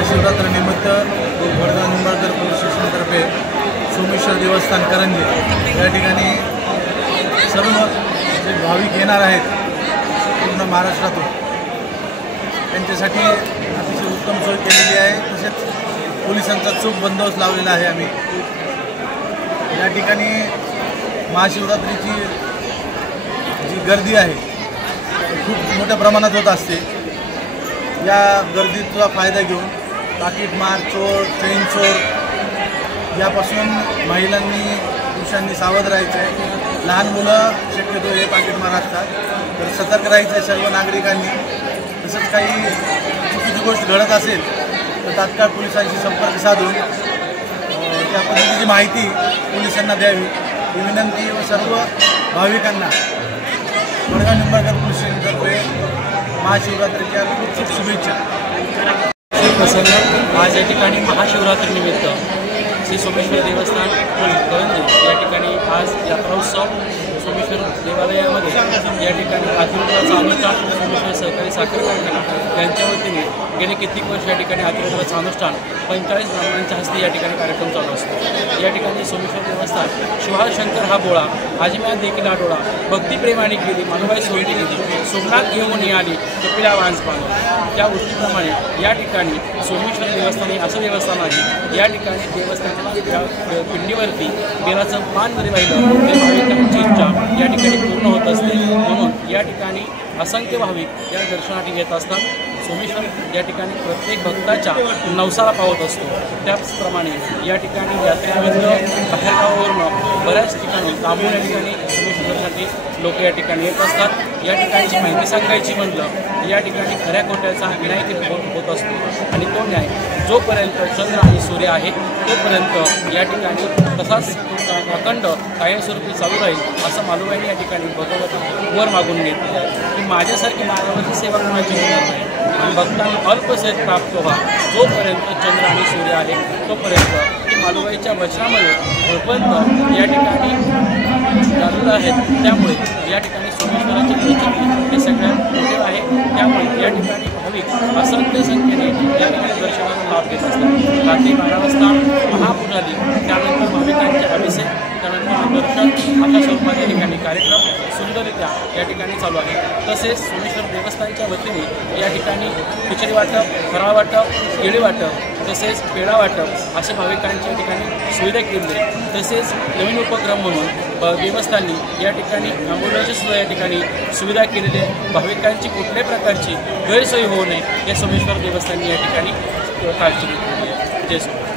महाशिवरात्रीनिमित्त Vadgaon Nimbalkar police स्टेशनतर्फे Someshwar देवस्थान करंजे या ठिकाणी सर्व जे भाविक येणार आहेत पूर्ण महाराष्ट्रातून त्यांच्यासाठी अतिशय उत्तम सोय केलेली आहे। तसेच पोलिसांचा चोख बंदोबस्त लावलेला आहे। आम्ही या ठिकाणी महाशिवरात्रीची जी गर्दी आहे खूप मोठ्या प्रमाणात होत असते। या गर्दीचा फायदा घेऊन पाकिटमार, चोर, चेन चोर यापासून महिलांनी पुरुषांनी सावध राहायचं आहे। लहान मुलं शक्यतो हे पाकिटमार असतात, तर सतर्क राहायचं आहे सर्व नागरिकांनी। तसंच काही चुकीची गोष्ट घडत असेल तर तात्काळ पोलिसांशी संपर्क साधून त्या पद्धतीची माहिती पोलिसांना द्यावी ही विनंती व सर्व भाविकांना वडगाव निंबाळकर पोलीस स्टेशनतर्फे महाशिवरात्रीच्या खूप खूप शुभेच्छा। प्रसंग आज या ठिकाणी महाशिवरात्रीनिमित्त श्री सोमेश्वर देवस्थान करंजे या ठिकाणी आज यात्रोत्सव सोमेश्वर देवालयामध्ये या ठिकाणी आतिरुद्राचा अनुष्ठान सोमेश्वर सहकारी साखर कारखाना यांच्या वतीने गेले कित्येक वर्ष या ठिकाणी आतिरुद्राचं अनुष्ठान 45 ब्राह्मणांच्या हस्ते या ठिकाणी कार्यक्रम चालू असतो। या ठिकाणी सोमेश्वर देवस्थान शिवार शंकर हा बोळा आजम्यात देखील हा डोळा भक्तिप्रेमाने केली मानुबाई सोयरी गेली सोमनाथ घेऊन आली कपिला वांस पाणी त्या गोष्टीप्रमाणे या ठिकाणी सोमेश्वर देवस्थान हे असं देवस्थान आहे। या ठिकाणी देवस्थानाच्या पिंडीवरती बेलाचं पान जरी वाहिलं तरी भाविकांची इच्छा या ठिकाणी पूर्ण होत असते। म्हणून या ठिकाणी असंख्य भाविक या दर्शनासाठी येत असतात। सोमेश्वर या ठिकाणी प्रत्येक भक्ताच्या नवसाला पावत असतो। त्याचप्रमाणे या ठिकाणी यात्रेनिमित्त बाहेरगावावरून बऱ्याच ठिकाणी लांबून या ठिकाणी सोमेश्वरासाठी लोक या ठिकाणी येत असतात। या ठिकाणची माहिती सांगायची म्हटलं या ठिकाणी खऱ्या खोट्याचा न्याय होत असतो आणि तो न्याय जोपर्यंत चंद्र आणि सूर्य आहे तोपर्यंत या ठिकाणी तसाच अखंड कायमस्वरूपी चालू राहील असं मालुबाईने या ठिकाणी भगवत वर मागून घेतलेलं आहे की माझ्यासारखी मानवाची सेवा कोणाची होणार नाही आणि भक्तांना अल्पसेत प्राप्त व्हा। जोपर्यंत चंद्र आणि सूर्य आहे तोपर्यंत की मालुबाईच्या वचनामध्ये भगवंत या ठिकाणी चालू आहेत। त्यामुळे या ठिकाणी सोमेश्वराचे प्रचिती हे सगळ्यात मोठे आहे। त्यामुळे या ठिकाणी भाविक असंख्य संख्येने या ठिकाणी दर्शनाचा लाभ घेत असतात। रात्री 12 वाजता महापूजाली त्यानंतर भाविकांचे अभिषेक त्यानंतर दर्शन अशा स्वरूपाच्या ठिकाणी कार्यक्रम सुंदररित्या या ठिकाणी चालू आहे। तसेच सोमेश्वर देवस्थानच्या वतीने या ठिकाणी खिचडी वाटप, फराळ वाटप, केळी वाटप तसेच पेढा वाटप असे भाविकांची या ठिकाणी सुविधा केली आहे। तसेच नवीन उपक्रम म्हणून देवस्थाननी या ठिकाणी आंघोळीची सुद्धा या ठिकाणी सुविधा केलेली आहे। भाविकांची कुठल्याही प्रकारची गैरसोय होऊ नये या सोमेश्वर देवस्थाननी या ठिकाणी काळजी घेतलेली आहे। जय सोमेश्वर।